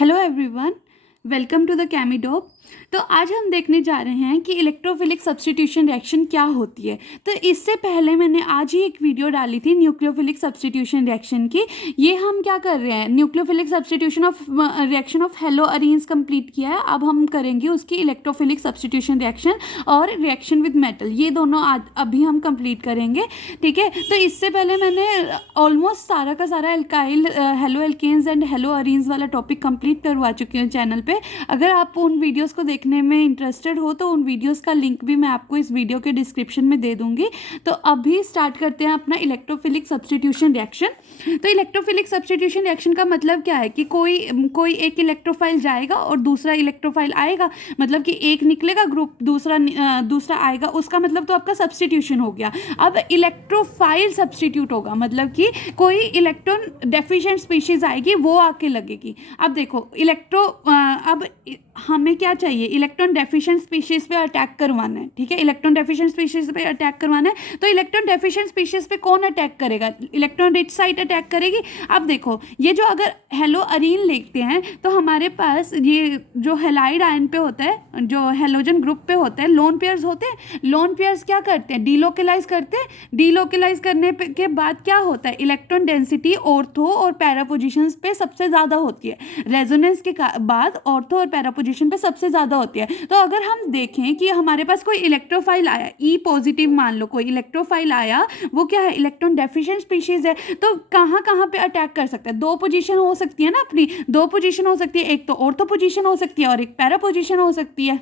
Hello everyone, welcome to the Chemidope. तो आज हम देखने जा रहे हैं कि इलेक्ट्रोफिलिक सब्स्टिट्यूशन रिएक्शन क्या होती है। तो इससे पहले मैंने आज ही एक वीडियो डाली थी न्यूक्लियोफिलिक सब्स्टिट्यूशन रिएक्शन की। ये हम क्या कर रहे हैं, nucleophilic substitution of reaction of hello arenes complete किया है। अब हम करेंगे उसकी इलेक्ट्रोफिलिक सब्स्टिट्यूशन रिएक्शन और रिएक्शन विद मेटल, ये दोनों आज अभी हम कंप्लीट करेंगे। ठीक है, तो इससे पहले मैंने ऑलमोस्ट सारा का सारा alkyl halo alkanes and halo arenes वाला टॉपिक कंप्लीट करवा चुकी हूँ चैनल पे। अगर आप उन वीडियोस को देखने में इंटरेस्टेड हो तो उन वीडियोस का लिंक भी मैं आपको इस वीडियो के डिस्क्रिप्शन में दे दूंगी। तो अभी स्टार्ट करते हैं अपना इलेक्ट्रोफिलिक सब्स्टिट्यूशन रिएक्शन। तो इलेक्ट्रोफिलिक सब्स्टिट्यूशन रिएक्शन का मतलब क्या है कि कोई एक इलेक्ट्रोफाइल जाएगा और दूसरा इलेक्ट्रोफाइल आएगा, मतलब कि एक निकलेगा ग्रुप, दूसरा आएगा, उसका मतलब तो आपका सब्स्टिट्यूशन हो गया। अब इलेक्ट्रोफाइल सब्स्टिट्यूट होगा, मतलब कि कोई इलेक्ट्रॉन डेफिशिएंट स्पीशीज आएगी, वो आके लगेगी। अब देखो अब हमें क्या चाहिए, इलेक्ट्रॉन डेफिशिएंट स्पीशीज पे अटैक करवाना है। ठीक है, इलेक्ट्रॉन डेफिशिएंट स्पीशीज पे अटैक करवाना है। तो इलेक्ट्रॉन डेफिशिएंट स्पीशीज पे कौन अटैक करेगा, इलेक्ट्रॉन रिच साइट अटैक करेगी। अब देखो, ये जो अगर हेलो अरीन लेते हैं तो हमारे पास ये जो हेलाइड आयन पे होता है, जो हेलोजन ग्रुप पे होता है, लोन पेयर्स होते हैं। लोन पेयर्स क्या करते हैं, डीलोकेलाइज करते हैं। डीलोकेलाइज करने के बाद क्या होता है, इलेक्ट्रॉन डेंसिटी ऑर्थो और पैरा पोजिशंस पे सबसे ज़्यादा होती है। रेजोनेंस के बाद ऑर्थो और पैरा पोजीशन पे सबसे ज़्यादा होती है। तो अगर हम देखें कि हमारे पास कोई इलेक्ट्रोफाइल आया, ई पॉजिटिव मान लो कोई इलेक्ट्रोफाइल आया, वो क्या है, इलेक्ट्रॉन डेफिशिएंट स्पीशीज है। तो कहाँ कहाँ पे अटैक कर सकता है, दो पोजीशन हो सकती है ना, अपनी दो पोजीशन हो सकती है, एक तो ऑर्थो पोजीशन हो सकती है और एक पैरा पोजीशन हो सकती है।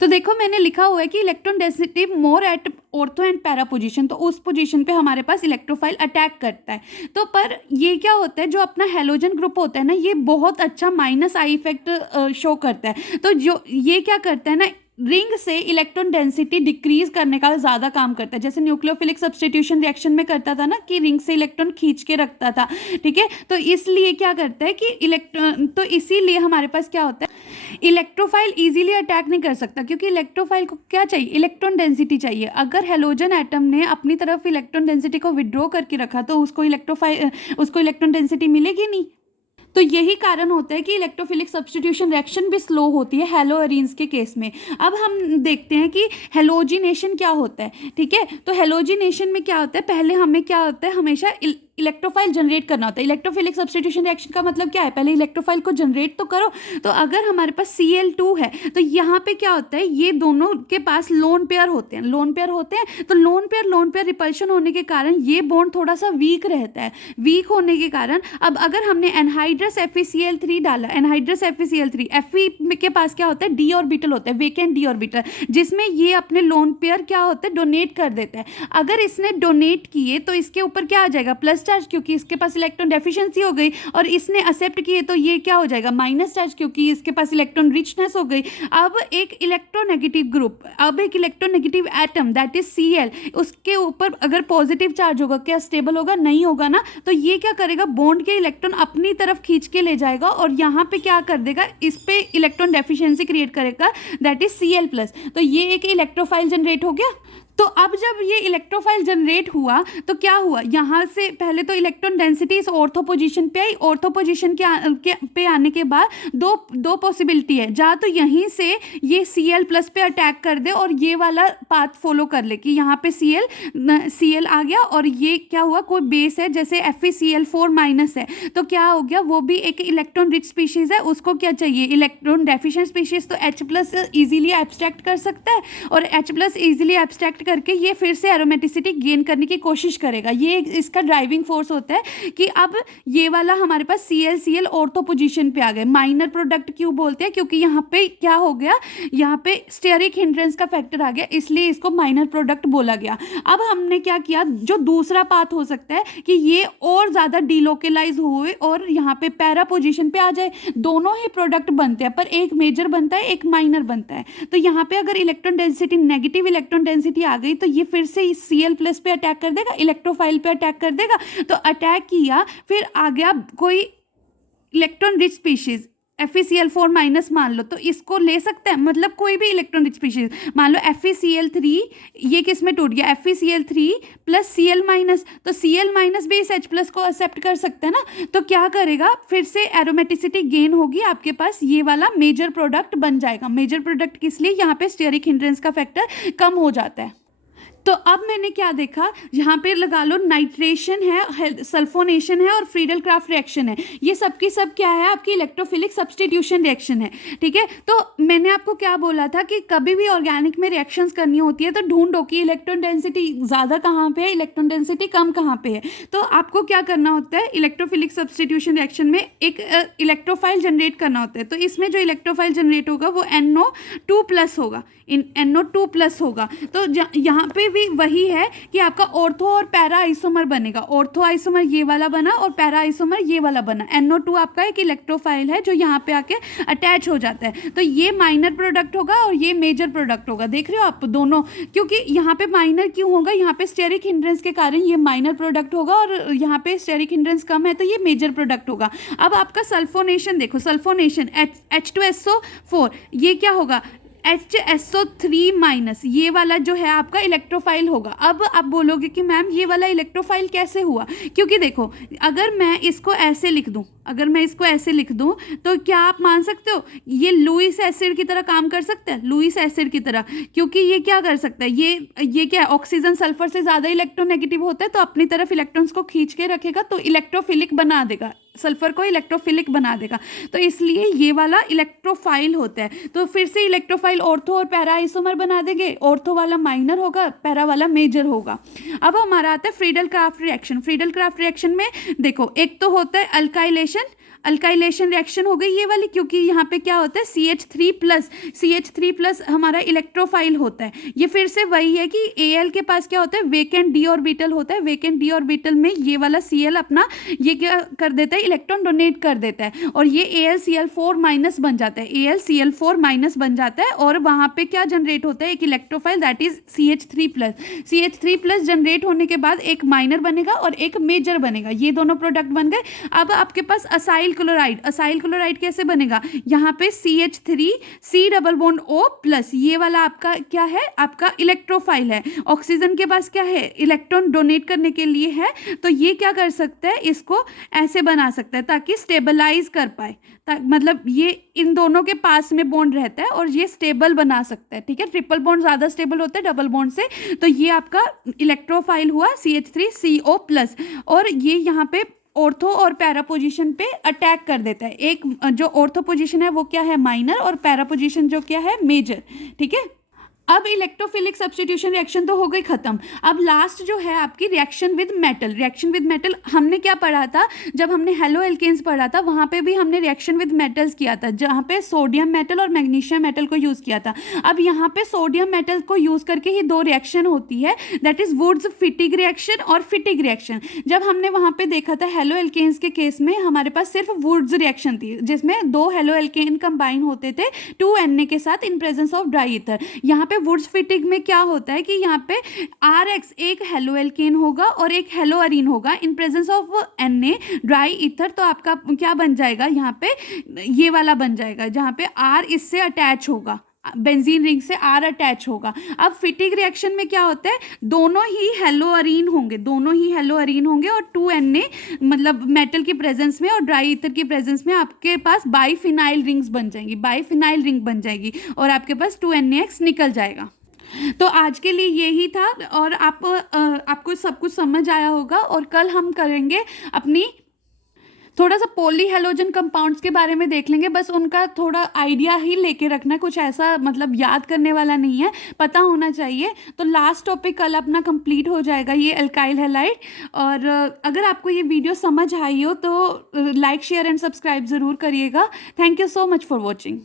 तो देखो मैंने लिखा हुआ है कि electron density more at ortho and para position, तो उस पोजीशन पे हमारे पास इलेक्ट्रोफाइल अटैक करता है। तो पर ये क्या होता है, जो अपना हेलोजन ग्रुप होता है ना, ये बहुत अच्छा माइनस आई इफेक्ट शो करता है। तो जो ये क्या करता है ना, रिंग से इलेक्ट्रॉन डेंसिटी डिक्रीज करने का ज़्यादा काम करता है। जैसे न्यूक्लियोफिलिक सब्स्टिट्यूशन रिएक्शन में करता था ना, कि रिंग से इलेक्ट्रॉन खींच के रखता था। ठीक है, तो इसलिए क्या करता है कि इलेक्ट्रॉन, तो इसीलिए हमारे पास क्या होता है, इलेक्ट्रोफाइल इजीली अटैक नहीं कर सकता, क्योंकि इलेक्ट्रोफाइल को क्या चाहिए, इलेक्ट्रॉन डेंसिटी चाहिए। अगर हेलोजन एटम ने अपनी तरफ इलेक्ट्रॉन डेंसिटी को विड्रॉ करके रखा तो उसको इलेक्ट्रॉन डेंसिटी मिलेगी नहीं। तो यही कारण होता है कि इलेक्ट्रोफिलिक सब्स्टिट्यूशन रिएक्शन भी स्लो होती है हेलो अरीन्स के केस में। अब हम देखते हैं कि हेलोजिनेशन क्या होता है। ठीक है, तो हेलोजिनेशन में क्या होता है, पहले हमें क्या होता है, हमेशा इलेक्ट्रोफाइल जनरेट करना होता है। इलेक्ट्रोफिलिक सब्स्टिट्यूशन रिएक्शन का मतलब क्या है, पहले इलेक्ट्रोफाइल को जनरेट तो करो। तो अगर हमारे पास Cl2 है तो यहाँ पे क्या होता है, ये दोनों के पास लोन पेयर होते हैं। तो लोन पेयर रिपल्शन होने के कारण ये बॉन्ड थोड़ा सा वीक रहता है। वीक होने के कारण अब अगर हमने एनहाइड्रस FeCl3 डाला, एनहाइड्रस FeCl3, Fe के पास क्या होता है, डी ऑर्बिटल होता है, वेकेंट डी ऑर्बिटल, जिसमें ये अपने लोन पेयर क्या होता है, डोनेट कर देता है। अगर इसने डोनेट किए तो इसके ऊपर क्या आ जाएगा, प्लस चार्ज, क्योंकि इसके पास इलेक्ट्रॉन डेफिशिएंसी हो गई। और इसने एक्सेप्ट किए तो ये क्या हो जाएगा, माइनस चार्ज, क्योंकि इसके पास इलेक्ट्रॉन रिचनेस हो गई। अब एक इलेक्ट्रोनेगेटिव ग्रुप, अब एक electronegative atom that is Cl, उसके ऊपर अगर पॉजिटिव चार्ज होगा, क्या स्टेबल होगा, नहीं होगा ना। तो ये क्या करेगा, बॉन्ड के इलेक्ट्रॉन अपनी तरफ खींच के ले जाएगा और यहाँ पे क्या कर देगा, इस पे इलेक्ट्रॉन डेफिशिएंसी क्रिएट करेगा, दैट इज Cl+। तो ये एक इलेक्ट्रोफाइल जनरेट हो गया। तो अब जब ये इलेक्ट्रोफाइल जनरेट हुआ तो क्या हुआ, यहाँ से पहले तो इलेक्ट्रॉन डेंसिटी इस ऑर्थो पोजीशन पे आई। ऑर्थो पोजीशन पे आने के बाद दो पॉसिबिलिटी है, जा तो यहीं से ये Cl+ पे अटैक कर दे और ये वाला पाथ फॉलो कर ले कि यहाँ पे Cl आ गया और ये क्या हुआ, कोई बेस है जैसे FeCl4- है, तो क्या हो गया, वो भी एक इलेक्ट्रॉन रिच स्पीशीज है, उसको क्या चाहिए, इलेक्ट्रॉन डेफिशिएंट स्पीशीज, तो H+ इजीली एब्स्ट्रैक्ट कर सकता है और H+ इजीली एब्स्ट्रैक्ट करके ये फिर से एरोमेटिसिटी गेन करने की कोशिश करेगा। ये इसका ड्राइविंग फोर्स होता है कि अब ये वाला हमारे पास Cl ऑर्थो पोजीशन पे आ गए। माइनर प्रोडक्ट क्यों बोलते हैं, क्योंकि यहाँ पे क्या हो गया, यहाँ पे स्टेरिक हिंड्रेंस का फैक्टर आ गया, इसलिए इसको माइनर प्रोडक्ट बोला गया। अब हमने क्या किया, जो दूसरा पाथ हो सकता है कि ये और ज़्यादा डीलोकेलाइज हुए और यहाँ पे पैरा पोजीशन पे आ जाए। दोनों ही प्रोडक्ट बनते हैं, पर एक मेजर बनता है, एक माइनर बनता है। तो यहाँ पे अगर electron density, negative electron density आ गई तो ये फिर से Cl+ पे अटैक कर देगा, इलेक्ट्रोफाइल पे अटैक कर देगा। तो अटैक किया, फिर आ गया कोई electron rich species, FeCl4 minus मान लो, तो इसको ले सकते हैं, मतलब कोई भी इलेक्ट्रॉन रिच स्पीशीज, मान लो FeCl3, ये किस में टूट गया, FeCl3 प्लस Cl माइनस, तो Cl माइनस भी इस H प्लस को एक्सेप्ट कर सकते हैं ना, तो क्या करेगा, फिर से एरोमेटिसिटी गेन होगी, आपके पास ये वाला मेजर प्रोडक्ट बन जाएगा। मेजर प्रोडक्ट किस लिए, यहाँ पे स्टेरिक हिंड्रेंस का फैक्टर कम हो जाता है। तो अब मैंने क्या देखा, यहाँ पे लगा लो नाइट्रेशन है, सल्फोनेशन है और फ्रीडल क्राफ्ट रिएक्शन है, ये सब की सब क्या है, आपकी इलेक्ट्रोफिलिक सब्स्टिट्यूशन रिएक्शन है। ठीक है, तो मैंने आपको क्या बोला था कि कभी भी ऑर्गेनिक में रिएक्शंस करनी होती है तो ढूंढो कि इलेक्ट्रॉन डेंसिटी ज़्यादा कहाँ पे है, इलेक्ट्रॉन डेंसिटी कम कहाँ पे है। तो आपको क्या करना होता है, इलेक्ट्रोफिलिक सब्स्टिट्यूशन रिएक्शन में एक इलेक्ट्रोफाइल जनरेट करना होता है। तो इसमें जो इलेक्ट्रोफाइल जनरेट होगा वो NO2+ होगा, NO2+ होगा। तो यहाँ पे भी वही है कि आपका ऑर्थो और पैरा आइसोमर बनेगा, ऑर्थो आइसोमर ये वाला बना और पैरा आइसोमर ये वाला बना। NO2 आपका एक इलेक्ट्रोफाइल है जो यहाँ पे आके अटैच हो जाता है, तो ये माइनर प्रोडक्ट होगा और ये मेजर प्रोडक्ट होगा। देख रहे हो आप दोनों, क्योंकि यहाँ पे माइनर क्यों होगा, यहाँ पे स्टेरिक हिंड्रेंस के कारण ये माइनर प्रोडक्ट होगा और यहाँ पे स्टेरिक हिंड्रेंस कम है तो ये मेजर प्रोडक्ट होगा। अब आपका सल्फोनेशन देखो, सल्फोनेशन H2SO4, ये क्या होगा, HSO3-, ये वाला जो है आपका इलेक्ट्रोफाइल होगा। अब आप बोलोगे कि मैम ये वाला इलेक्ट्रोफाइल कैसे हुआ, क्योंकि देखो अगर मैं इसको ऐसे लिख दूं, अगर मैं इसको ऐसे लिख दूं तो क्या आप मान सकते हो ये लुईस एसिड की तरह काम कर सकता है, लुईस एसिड की तरह, क्योंकि ये क्या कर सकता है, ये क्या है, ऑक्सीजन सल्फर से ज़्यादा इलेक्ट्रोनेगेटिव होता है तो अपनी तरफ इलेक्ट्रॉन्स को खींच के रखेगा, तो इलेक्ट्रोफिलिक बना देगा, सल्फर को इलेक्ट्रोफिलिक बना देगा, तो इसलिए ये वाला इलेक्ट्रोफाइल होता है। तो फिर से इलेक्ट्रोफाइल ऑर्थो और पैरा आइसोमर बना देंगे, ऑर्थो वाला माइनर होगा, पैरा वाला मेजर होगा। अब हमारा आता है Friedel craft reaction. Friedel craft reaction में देखो एक तो होता है अल्काइलेशन रिएक्शन हो गई ये वाली, क्योंकि यहाँ पे क्या होता है CH3+ हमारा इलेक्ट्रोफाइल होता है। ये फिर से वही है कि Al के पास क्या होता है, वेकेंट डी ऑर्बिटल होता है, वेकेंट डी ऑर्बिटल में ये वाला Cl अपना ये क्या कर देता है, इलेक्ट्रॉन डोनेट कर देता है और ये AlCl4- बन जाता है, AlCl4- बन जाता है और वहाँ पे क्या जनरेट होता है, एक electrophile that is CH3+ generate होने के बाद एक माइनर बनेगा और एक मेजर बनेगा, ये दोनों प्रोडक्ट बन गए। अब आपके पास असाइल क्लोराइड कैसे बनेगा, यहाँ पे CH3C+O+, ये वाला आपका क्या है, आपका इलेक्ट्रोफाइल है, ऑक्सीजन के पास क्या है, इलेक्ट्रॉन डोनेट करने के लिए है, तो ये क्या कर सकता है, इसको ऐसे बना सकता है ताकि स्टेबलाइज कर पाए, मतलब ये इन दोनों के पास में बॉन्ड रहता है और ये स्टेबल बना सकता है। ठीक है, ट्रिपल बॉन्ड ज़्यादा स्टेबल होता है डबल बॉन्ड से, तो ये आपका इलेक्ट्रोफाइल हुआ CH3CO+, और ये यहाँ पे ऑर्थो और पैरा पोजीशन पे अटैक कर देता है। एक जो ऑर्थो पोजीशन है वो क्या है, माइनर, और पैरा पोजीशन जो क्या है, मेजर। ठीक है, अब इलेक्ट्रोफिलिक सब्स्टिट्यूशन रिएक्शन तो हो गई खत्म। अब लास्ट जो है आपकी रिएक्शन विद मेटल हमने क्या पढ़ा था, जब हमने हेलो एल्केन्स पढ़ा था वहाँ पे भी हमने रिएक्शन विद मेटल्स किया था, जहाँ पे सोडियम मेटल और मैग्नीशियम मेटल को यूज़ किया था। अब यहाँ पे सोडियम मेटल को यूज़ करके ही दो रिएक्शन होती है, दैट इज वुड्स फिटिग रिएक्शन और फिटिग रिएक्शन। जब हमने वहाँ पे देखा था हेलो एल्केन्स के केस में हमारे पास सिर्फ वुड्स रिएक्शन थी, जिसमें दो हेलो एल्केन कंबाइन होते थे 2Na के साथ in presence of dry ether. यहाँ पे वुड्स फिटिग में क्या होता है कि यहाँ पे RX एक हेलो एल्केन होगा और एक हेलो अरीन होगा in presence of Na dry ether, तो आपका क्या बन जाएगा, यहाँ पे ये वाला बन जाएगा जहाँ पे R इससे अटैच होगा, बेंजीन रिंग से R अटैच होगा। अब फिटिग रिएक्शन में क्या होता है, दोनों ही हेलो अरीन होंगे और 2Na मतलब मेटल की प्रेजेंस में और ड्राई ईथर की प्रेजेंस में आपके पास बाईफिनाइल रिंग बन जाएगी और आपके पास 2NaX निकल जाएगा। तो आज के लिए यही था और आपको सब कुछ समझ आया होगा, और कल हम करेंगे अपनी थोड़ा सा पॉली हैलोजन कंपाउंड्स के बारे में देख लेंगे, बस उनका थोड़ा आइडिया ही लेके रखना, कुछ ऐसा मतलब याद करने वाला नहीं है, पता होना चाहिए। तो लास्ट टॉपिक कल अपना कंप्लीट हो जाएगा, ये अल्काइल हैलाइड। और अगर आपको ये वीडियो समझ आई हो तो लाइक शेयर एंड सब्सक्राइब ज़रूर करिएगा। Thank you so much for watching.